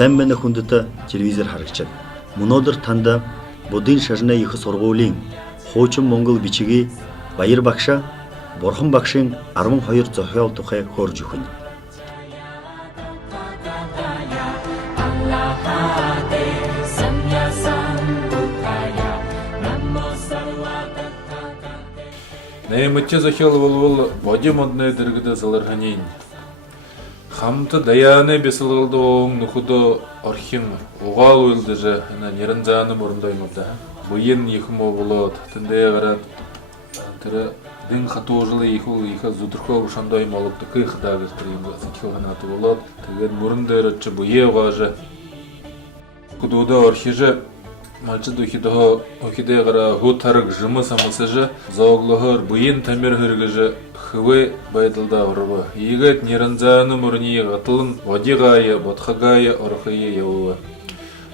Сайн байна хүндэт телевизээр харагч. Өнөөдөр танд Будын шашны их сургуулийн хуучин Монгол бичгийн Баяр багш, Бурхан багшийн 12 зохиол тухай хөөрж өгнө. Нэмэтче зохиол бол боди модны дэргэдэ саларханин. Хамты даяны бесылғылдың нөхуды орхин оғал өйлдіжі нерінзаны мұрындаймырда. Бұйын ехімі болуд, тіндей ғарат тірі дың қату жылы ехі зудырқол шандайым олыпты қиқыдағы қырымға сетхил ғанаты болуд. Тігер мұрындайрытчы бұйе ғажы. Күдуды орхижі Мальчы духидығы окидей ғара ғутарық жымы самысыжы, зауғлығыр бұйын тамир ғырғыжы хывы байдылда ғырыбы. Егет нерінзаны мұрыние ғатылын вадиғайы, батхағайы, орхайы яуы.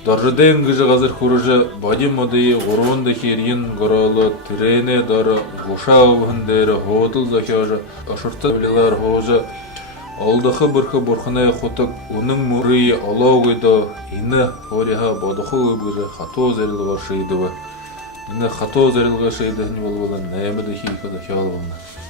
Доржыден ғыжы ғазыр құрыжы бади модайы ғұруынды херген ғыралы тірені дары ғуша ғывындері ғуытыл захиажы, ашырты білілер ғужы. Алдықы біркі бұрқынай құтық, оның мұрыйы алау ғыды, ині ориға бадықы ғыбыры қату зәріліға шайды ба. Ині қату зәріліға шайды ғын болуылан нәйімі де хейкі да хиал болна.